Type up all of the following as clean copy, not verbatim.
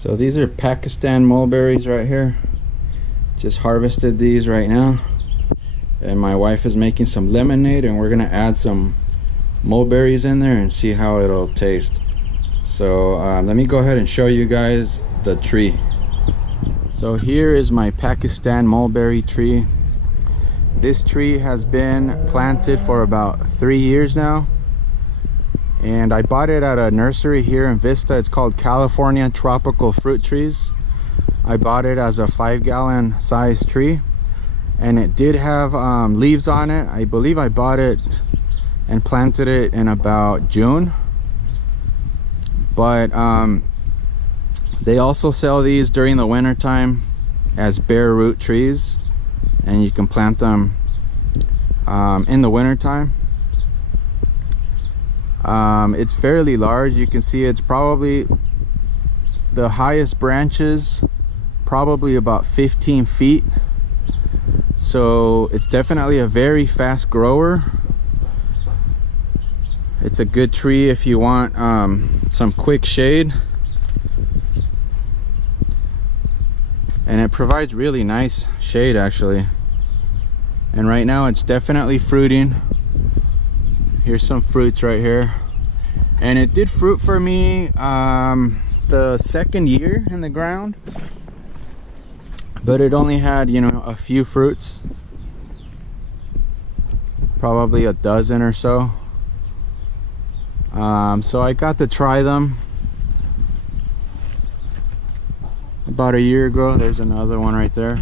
So these are Pakistan mulberries right here. Just harvested these right now, and my wife is making some lemonade, and we're gonna add some mulberries in there and see how it'll taste. So let me go ahead and show you guys the tree. So here is my Pakistan mulberry tree. This tree has been planted for about 3 years now, and I bought it at a nursery here in Vista. It's called California Tropical Fruit Trees. I bought it as a 5-gallon size tree, and it did have leaves on it. I believe I bought it and planted it in about June. But they also sell these during the winter time as bare root trees, and you can plant them in the winter time. It's fairly large. You can see it's probably the highest branches, probably about 15 feet. So it's definitely a very fast grower. It's a good tree if you want some quick shade, and it provides really nice shade actually. And right now it's definitely fruiting. Here's some fruits right here, and it did fruit for me the second year in the ground, but it only had, you know, a few fruits, probably a dozen or so. So I got to try them about a year ago. There's another one right there,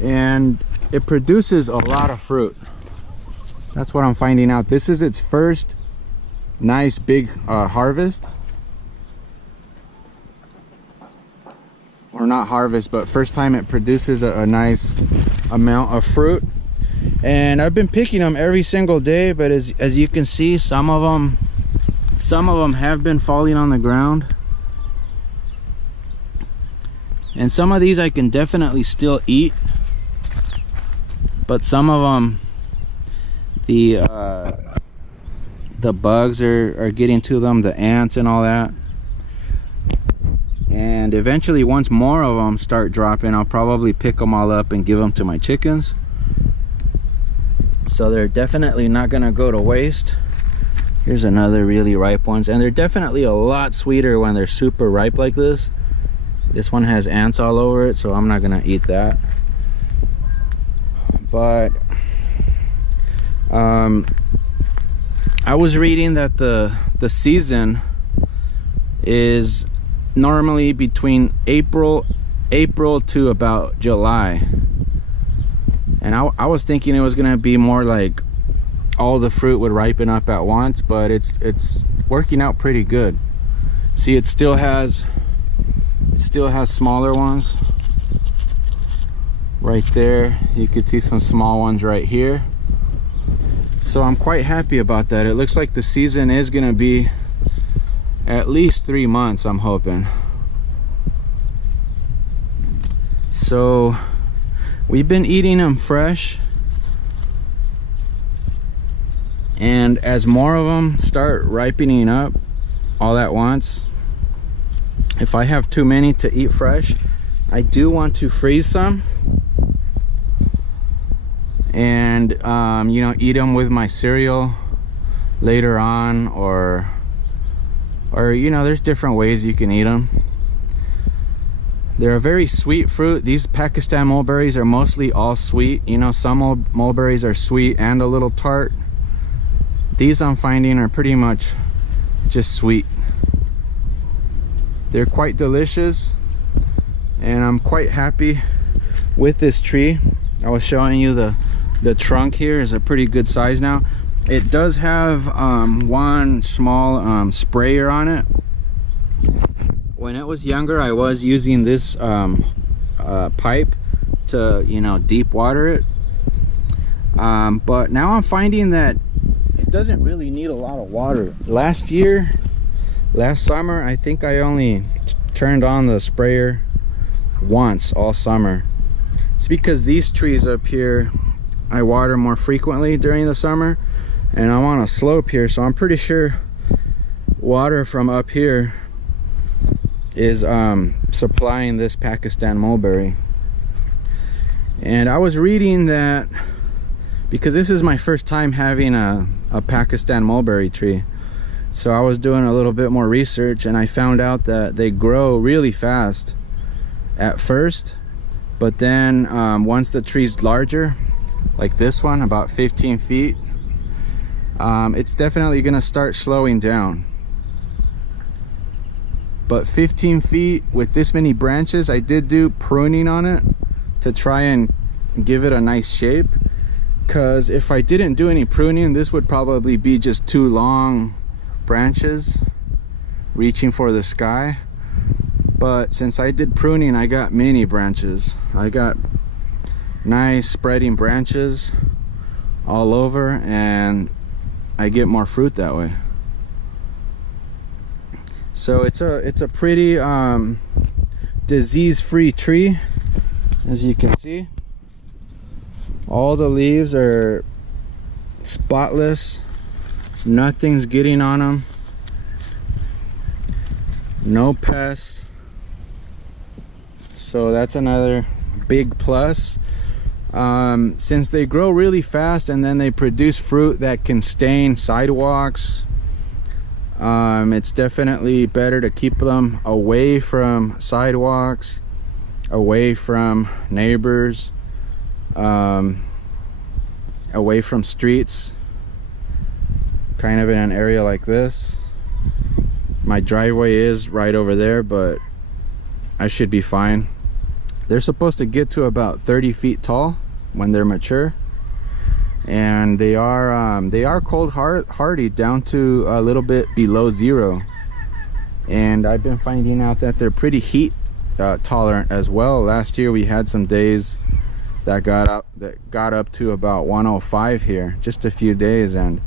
and it produces a lot of fruit. That's what I'm finding out. This is its first nice big harvest, or not harvest, but first time it produces a nice amount of fruit. And I've been picking them every single day, but as you can see, some of them have been falling on the ground, and some of these I can definitely still eat, but some of them, the bugs are getting to them, the ants and all that. And eventually, once more of them start dropping, I'll probably pick them all up and give them to my chickens. So they're definitely not gonna go to waste. Here's another really ripe ones, and they're definitely a lot sweeter when they're super ripe like this. This one has ants all over it, so I'm not gonna eat that. But I was reading that the season is normally between April to about July, and I was thinking it was gonna be more like all the fruit would ripen up at once, but it's working out pretty good. See, it still has smaller ones right there. You can see some small ones right here. So I'm quite happy about that. It looks like the season is gonna be at least 3 months, I'm hoping. So we've been eating them fresh, and as more of them start ripening up all at once, if I have too many to eat fresh, I do want to freeze some and you know, eat them with my cereal later on, or you know, there's different ways you can eat them. They're a very sweet fruit. These Pakistan mulberries are mostly all sweet. You know, some mulberries are sweet and a little tart. These I'm finding are pretty much just sweet. They're quite delicious, and I'm quite happy with this tree. I was showing you the trunk here is a pretty good size now. It does have one small sprayer on it. When it was younger, I was using this pipe to, you know, deep water it, but now I'm finding that it doesn't really need a lot of water. Last summer, I think I only turned on the sprayer once all summer. It's because these trees up here I water more frequently during the summer, and I'm on a slope here, so I'm pretty sure water from up here is supplying this Pakistan mulberry. And I was reading that, because this is my first time having a Pakistan mulberry tree, so I was doing a little bit more research, and I found out that they grow really fast at first, but then once the tree's larger, like this one, about 15 feet, it's definitely gonna start slowing down. But 15 feet with this many branches, I did do pruning on it to try and give it a nice shape, because if I didn't do any pruning, this would probably be just two long branches reaching for the sky. But since I did pruning, I got many branches. I got nice spreading branches all over, and I get more fruit that way. So it's a pretty disease-free tree, as you can see. All the leaves are spotless, nothing's getting on them, no pests. So that's another big plus. Since they grow really fast and then they produce fruit that can stain sidewalks, it's definitely better to keep them away from sidewalks, away from neighbors, away from streets, kind of in an area like this. My driveway is right over there, but I should be fine. They're supposed to get to about 30 feet tall when they're mature, and they are cold hardy down to a little bit below zero. And I've been finding out that they're pretty heat tolerant as well. Last year we had some days that got up to about 105 here, just a few days, and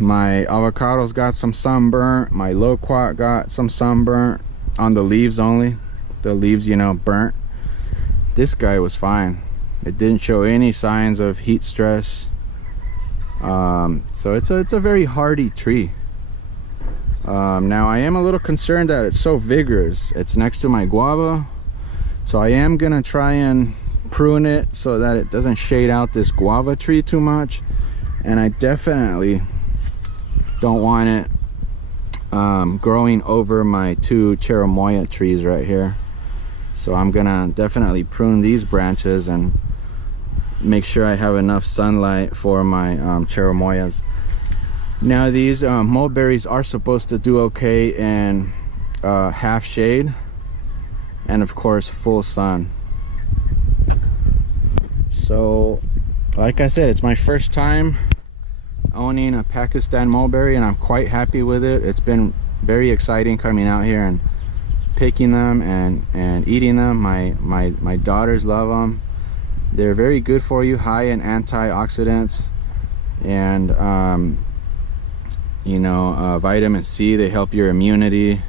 my avocados got some sunburnt, my loquat got some sunburnt on the leaves only. The leaves, you know, burnt. This guy was fine. It didn't show any signs of heat stress. So it's a very hardy tree. Now I am a little concerned that it's so vigorous. It's next to my guava, so I am gonna try and prune it so that it doesn't shade out this guava tree too much. And I definitely don't want it growing over my two cherimoya trees right here. So I'm gonna definitely prune these branches and make sure I have enough sunlight for my cherimoyas. Now these mulberries are supposed to do okay in half shade and of course full sun. So like I said, it's my first time owning a Pakistan mulberry, and I'm quite happy with it. It's been very exciting coming out here and picking them and eating them. My daughters love them. They're very good for you, high in antioxidants and you know, vitamin C. They help your immunity.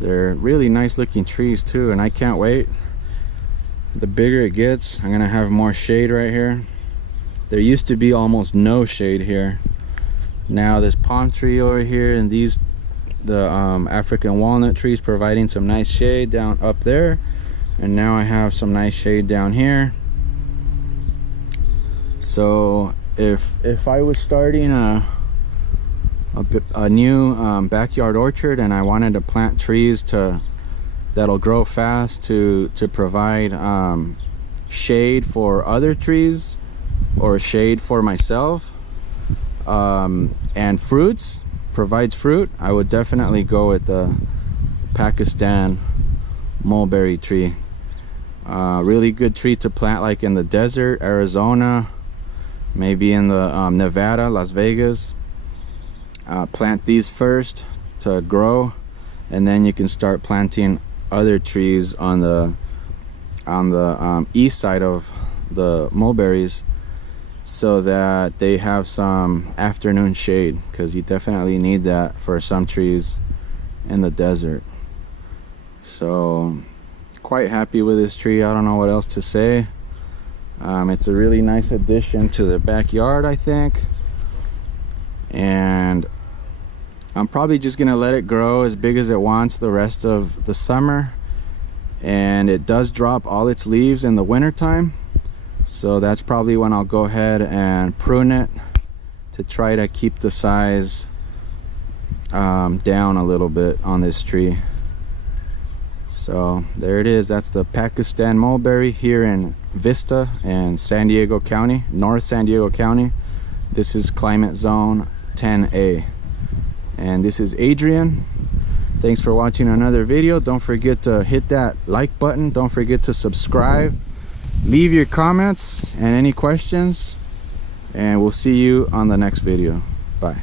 They're really nice looking trees too, and I can't wait. The bigger it gets, I'm gonna have more shade right here. There used to be almost no shade here. Now this palm tree over here, and the African walnut trees providing some nice shade down up there, and now I have some nice shade down here. So if I was starting a new backyard orchard and I wanted to plant trees that'll grow fast to provide shade for other trees or shade for myself, and fruits, provides fruit, I would definitely go with the Pakistan mulberry tree. Really good tree to plant like in the desert, Arizona, maybe in the Nevada, Las Vegas. Plant these first to grow, and then you can start planting other trees on the east side of the mulberries, so that they have some afternoon shade, because you definitely need that for some trees in the desert. So quite happy with this tree. I don't know what else to say. It's a really nice addition to the backyard, I think, and I'm probably just gonna let it grow as big as it wants the rest of the summer, and it does drop all its leaves in the winter time, so that's probably when I'll go ahead and prune it to try to keep the size down a little bit on this tree. So there it is. That's the Pakistan mulberry here in Vista and San Diego County, North San Diego County. This is climate zone 10A, and this is Adrian. Thanks for watching another video. Don't forget to hit that like button. Don't forget to subscribe. Leave your comments and any questions, and we'll see you on the next video. Bye.